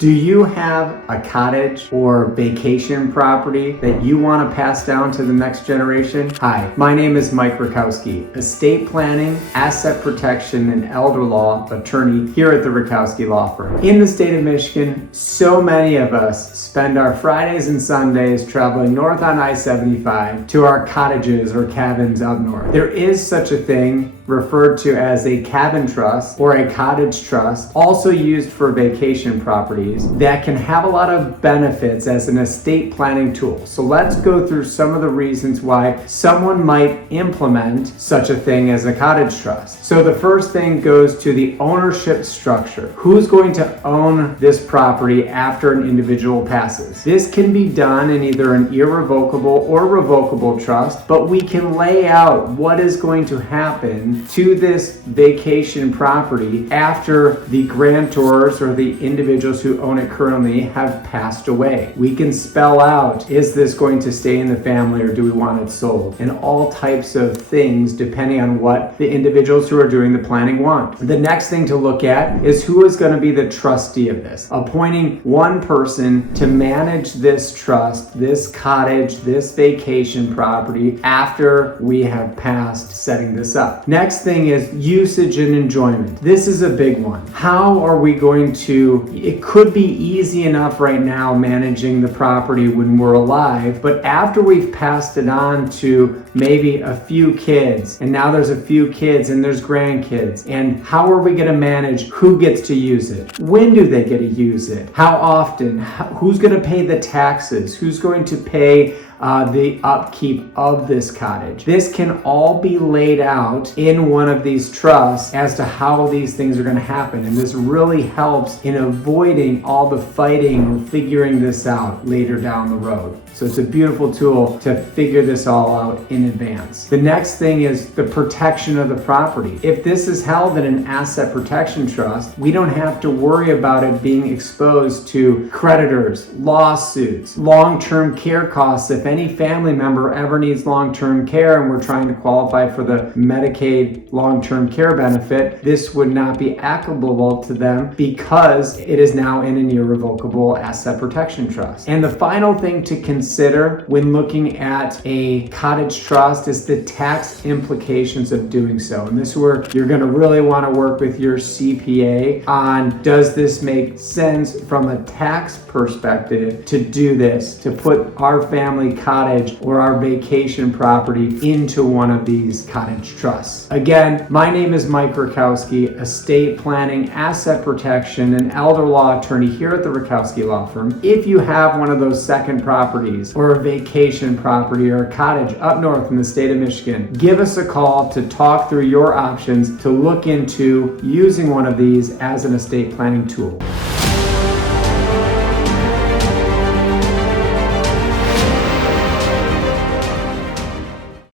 Do you have a cottage or vacation property that you want to pass down to the next generation? Hi, my name is Mike Rakowski, estate planning, asset protection, and elder law attorney here at the Rakowski Law Firm. In the state of Michigan, so many of us spend our Fridays and Sundays traveling north on I-75 to our cottages or cabins up north. There is such a thing referred to as a cabin trust or a cottage trust, also used for vacation properties, that can have a lot of benefits as an estate planning tool. So let's go through some of the reasons why someone might implement such a thing as a cottage trust. So the first thing goes to the ownership structure. Who's going to own this property after an individual passes? This can be done in either an irrevocable or revocable trust, but we can lay out what is going to happen to this vacation property after the grantors or the individuals who own it currently have passed away. We can spell out, is this going to stay in the family or do we want it sold? And all types of things depending on what the individuals who are doing the planning want. The next thing to look at is who is going to be the trustee of this. Appointing one person to manage this trust, this cottage, this vacation property after we have passed setting this up. Next thing is usage and enjoyment. This is a big one. How are we going to, it could be easy enough right now managing the property when we're alive, but after we've passed it on to maybe a few kids, and now there's a few kids and there's grandkids, and how are we going to manage who gets to use it? When do they get to use it? How often? Who's going to pay the taxes? Who's going to pay the upkeep of this cottage? This can all be laid out in one of these trusts as to how these things are going to happen, and this really helps in avoiding all the fighting or figuring this out later down the road. So it's a beautiful tool to figure this all out in advance. The next thing is the protection of the property. If this is held in an asset protection trust, we don't have to worry about it being exposed to creditors, lawsuits, long-term care costs. If any family member ever needs long-term care and we're trying to qualify for the Medicaid long-term care benefit, this would not be applicable to them because it is now in an irrevocable asset protection trust. And the final thing to consider when looking at a cottage trust is the tax implications of doing so. And this is where you're going to really want to work with your CPA on, does this make sense from a tax perspective to do this, to put our family cottage or our vacation property into one of these cottage trusts. Again, my name is Mike Rakowski, estate planning, asset protection, and elder law attorney here at the Rakowski Law Firm. If you have one of those second properties or a vacation property or a cottage up north in the state of Michigan, give us a call to talk through your options to look into using one of these as an estate planning tool.